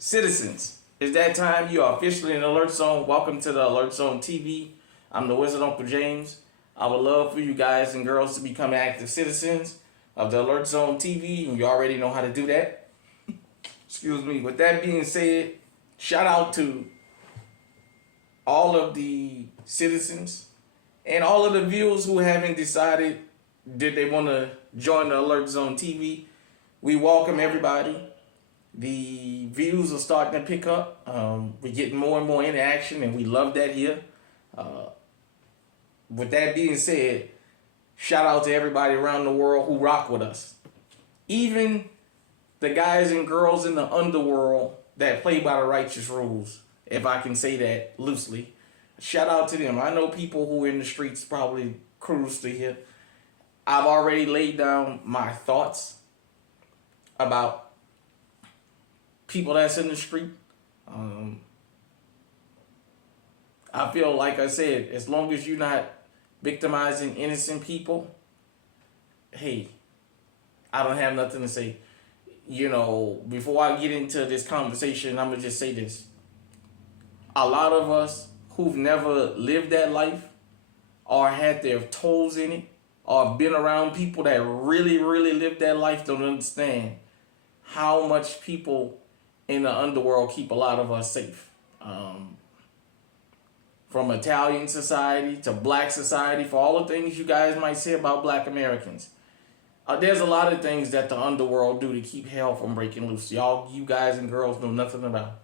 Citizens, it's that time. You are officially in Alert Zone. Welcome to the Alert Zone TV. I'm the Wizard Uncle James. I would love for you guys and girls to become active citizens of the Alert Zone TV, and you already know how to do that. Excuse me. With that being said, shout out to all of the citizens and all of the viewers who haven't decided did they want to join the Alert Zone TV. We welcome everybody. The views are starting to pick up. We're getting more and more interaction, and we love that here. With that being said, shout out to everybody around the world who rock with us. Even the guys and girls in the underworld that play by the righteous rules, if I can say that loosely. Shout out to them. I know people who in the streets probably cruise to here. I've already laid down my thoughts about people that's in the street. I feel like I said, as long as you're not victimizing innocent people, hey, I don't have nothing to say. You know, before I get into this conversation, I'm going to just say this. A lot of us who've never lived that life or had their toes in it or been around people that really, really lived that life don't understand how much people in the underworld keep a lot of us safe. From Italian society to black society, for all the things you guys might say about black Americans. There's a lot of things that the underworld do to keep hell from breaking loose. You guys and girls know nothing about.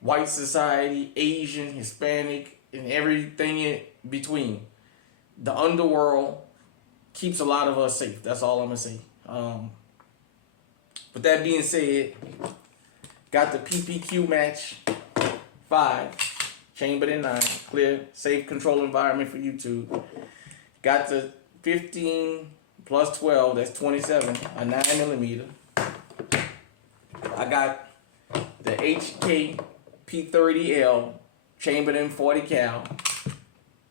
White society, Asian, Hispanic, and everything in between. The underworld keeps a lot of us safe. That's all I'm going to say. With that being said, got the PPQ match 5, chambered in 9, clear, safe control environment for YouTube. Got the 15 plus 12, that's 27, a 9mm. I got the HK P30L, chambered in 40 cal,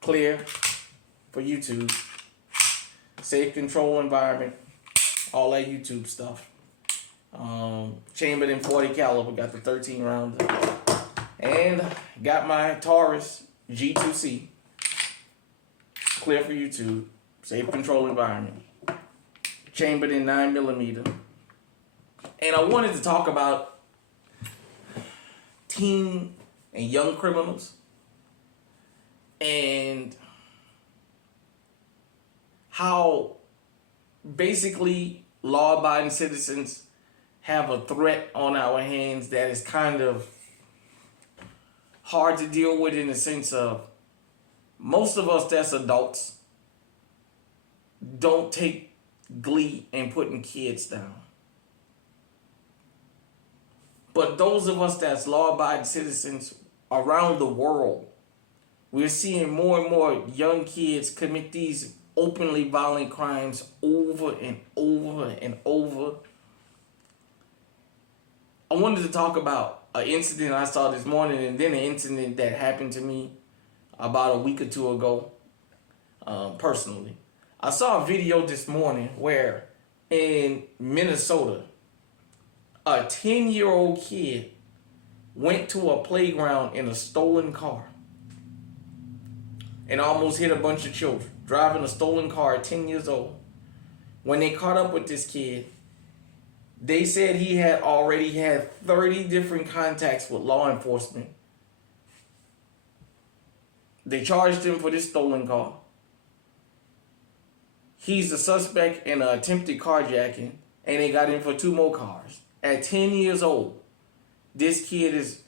clear for YouTube. Safe control environment, all that YouTube stuff. Chambered in 40 caliber, got the 13 round, and got my Taurus G2C, clear for YouTube, safe control environment, chambered in 9mm. And I wanted to talk about teen and young criminals and how basically law-abiding citizens have a threat on our hands that is kind of hard to deal with, in the sense of most of us that's adults don't take glee in putting kids down. But those of us that's law-abiding citizens around the world, we're seeing more and more young kids commit these openly violent crimes over and over and over. I wanted to talk about an incident I saw this morning, and then an incident that happened to me about a week or two ago, personally. I saw a video this morning where in Minnesota, a 10-year-old kid went to a playground in a stolen car and almost hit a bunch of children, driving a stolen car at 10 years old. When they caught up with this kid, they said he had already had 30 different contacts with law enforcement. They charged him for this stolen car. He's the suspect in an attempted carjacking, and they got him for 2 more cars. At 10 years old, this kid is,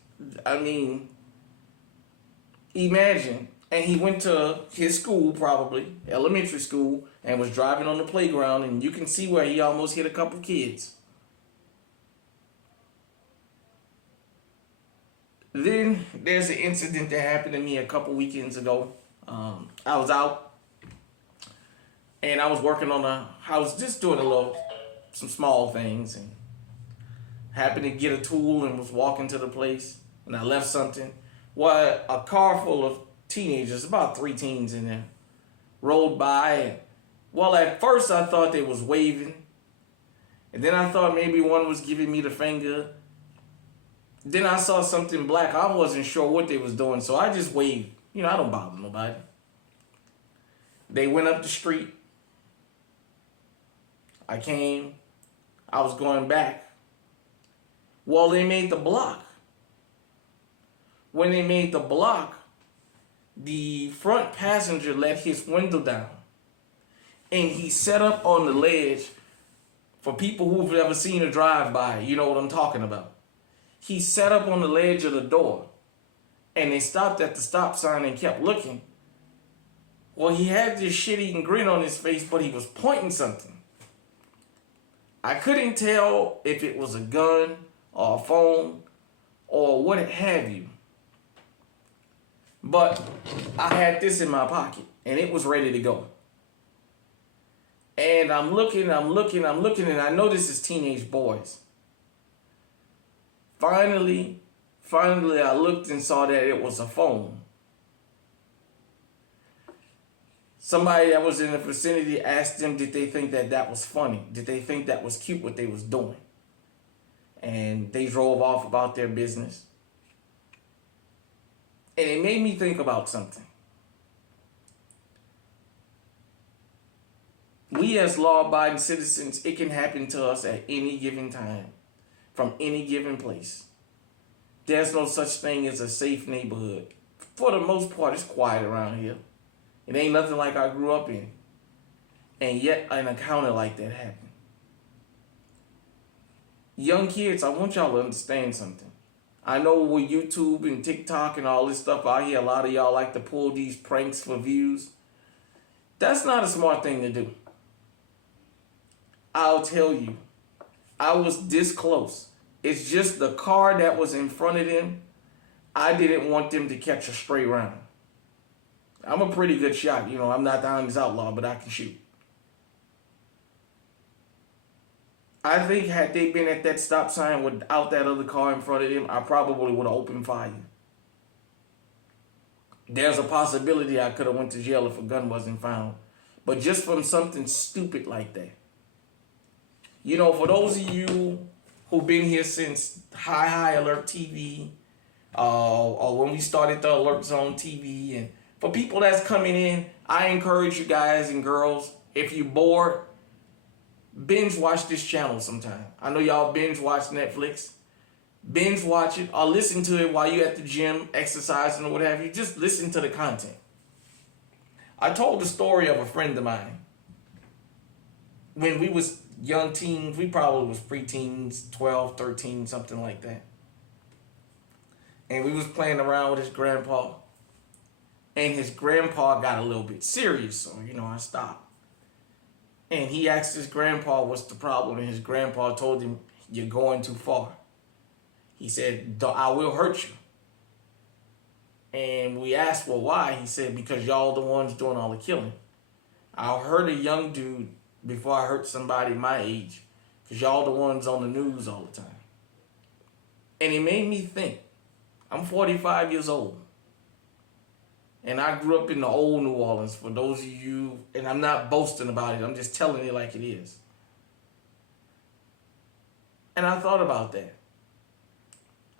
imagine. And he went to his school, probably, elementary school, and was driving on the playground, and you can see where he almost hit a couple kids. Then there's an incident that happened to me a couple weekends ago. I was out, and I was working on I was just doing some small things, and happened to get a tool and was walking to the place, and I left something. Well, a car full of teenagers, about 3 teens in there, rolled by. And, well, at first I thought they was waving, and then I thought maybe one was giving me the finger. Then I saw something black. I wasn't sure what they was doing, so I just waved. You know, I don't bother nobody. They went up the street. I came. I was going back. Well, they made the block. When they made the block, the front passenger let his window down. And he set up on the ledge. For people who've ever seen a drive-by, you know what I'm talking about. He sat up on the ledge of the door. And they stopped at the stop sign and kept looking. Well, he had this shit-eating grin on his face, but he was pointing something. I couldn't tell if it was a gun or a phone or what have you. But I had this in my pocket, and it was ready to go. And I'm looking, and I know this is teenage boys. Finally, I looked and saw that it was a phone. Somebody that was in the vicinity asked them, did they think that that was funny? Did they think that was cute what they was doing? And they drove off about their business. And it made me think about something. We as law-abiding citizens, it can happen to us at any given time, from any given place. There's no such thing as a safe neighborhood. For the most part, it's quiet around here. It ain't nothing like I grew up in. And yet, an encounter like that happened. Young kids, I want y'all to understand something. I know with YouTube and TikTok and all this stuff out here, a lot of y'all like to pull these pranks for views. That's not a smart thing to do. I'll tell you, I was this close. It's just the car that was in front of them, I didn't want them to catch a stray round. I'm a pretty good shot. You know, I'm not the honest outlaw, but I can shoot. I think had they been at that stop sign without that other car in front of them, I probably would have opened fire. There's a possibility I could have went to jail if a gun wasn't found. But just from something stupid like that. You know, for those of you who've been here since High Alert TV, or when we started the Alert Zone TV, and for people that's coming in, I encourage you guys and girls, if you're bored, binge watch this channel sometime. I know y'all binge watch Netflix. Binge watch it or listen to it while you're at the gym, exercising or what have you. Just listen to the content. I told the story of a friend of mine. When we was young teens, we probably was preteens, 12, 13, something like that. And we was playing around with his grandpa. And his grandpa got a little bit serious, so, you know, I stopped. And he asked his grandpa what's the problem, and his grandpa told him, you're going too far. He said, I will hurt you. And we asked, well, why? He said, because y'all the ones doing all the killing. I'll hurt a young dude before I hurt somebody my age, because y'all the ones on the news all the time. And it made me think, I'm 45 years old. And I grew up in the old New Orleans, for those of you, and I'm not boasting about it, I'm just telling it like it is. And I thought about that.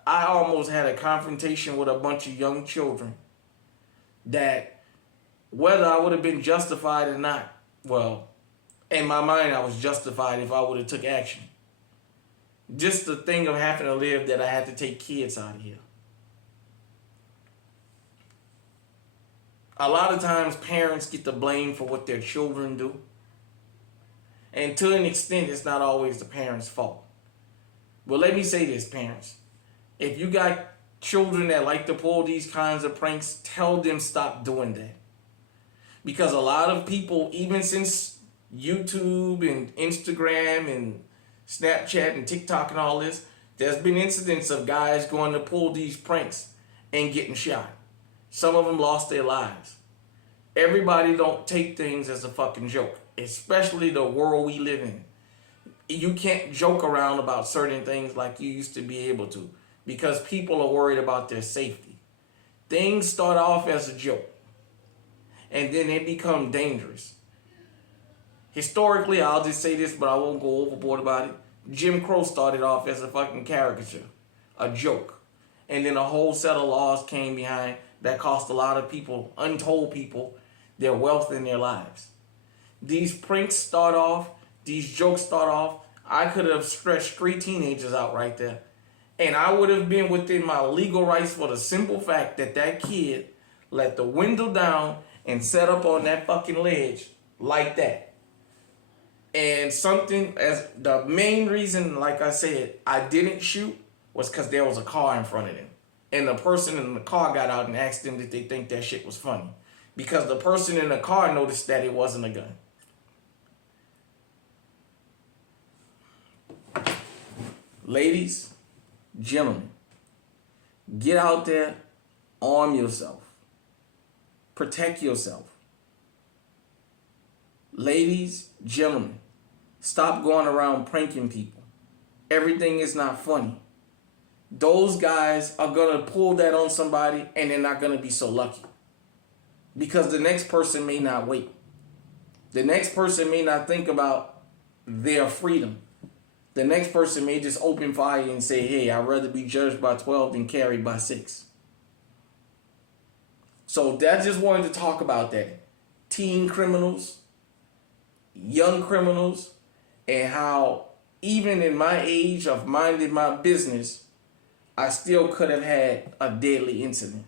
I almost had a confrontation with a bunch of young children that, whether I would have been justified or not, well, in my mind I was justified if I would have took action. Just the thing of having to live that I had to take kids out of here. A lot of times parents get the blame for what their children do. And to an extent, it's not always the parents' fault. But let me say this, parents. If you got children that like to pull these kinds of pranks, tell them stop doing that. Because a lot of people, even since YouTube and Instagram and Snapchat and TikTok and all this, there's been incidents of guys going to pull these pranks and getting shot. Some of them lost their lives. Everybody don't take things as a fucking joke, especially the world we live in. You can't joke around about certain things like you used to be able to, because people are worried about their safety. Things start off as a joke, and then they become dangerous. Historically, I'll just say this, but I won't go overboard about it. Jim Crow started off as a fucking caricature, a joke. And then a whole set of laws came behind that cost a lot of people, untold people, their wealth and their lives. These pranks start off, these jokes start off. I could have stretched 3 teenagers out right there. And I would have been within my legal rights for the simple fact that that kid let the window down and set up on that fucking ledge like that. And something, as the main reason, like I said, I didn't shoot was because there was a car in front of them. And the person in the car got out and asked them if they think that shit was funny. Because the person in the car noticed that it wasn't a gun. Ladies, gentlemen, get out there, arm yourself, protect yourself. Ladies, gentlemen, stop going around pranking people. Everything is not funny. Those guys are going to pull that on somebody and they're not going to be so lucky. Because the next person may not wait. The next person may not think about their freedom. The next person may just open fire and say, hey, I'd rather be judged by 12 than carried by 6. So I just wanted to talk about that. Teen criminals, young criminals, and how even in my age of minding my business, I still could have had a deadly incident.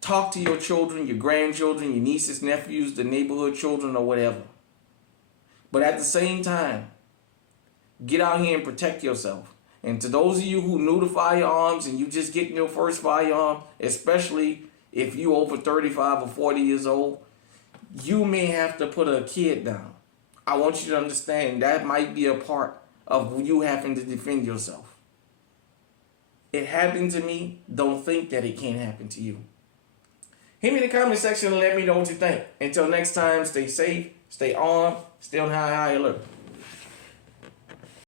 Talk to your children, your grandchildren, your nieces, nephews, the neighborhood children, or whatever. But at the same time, get out here and protect yourself. And to those of you who new to firearms and you just getting your first firearm, especially if you over 35 or 40 years old, you may have to put a kid down. I want you to understand that might be a part of you having to defend yourself. It happened to me. Don't think that it can't happen to you. Hit me in the comment section and let me know what you think. Until next time, stay safe, stay armed, stay on high alert.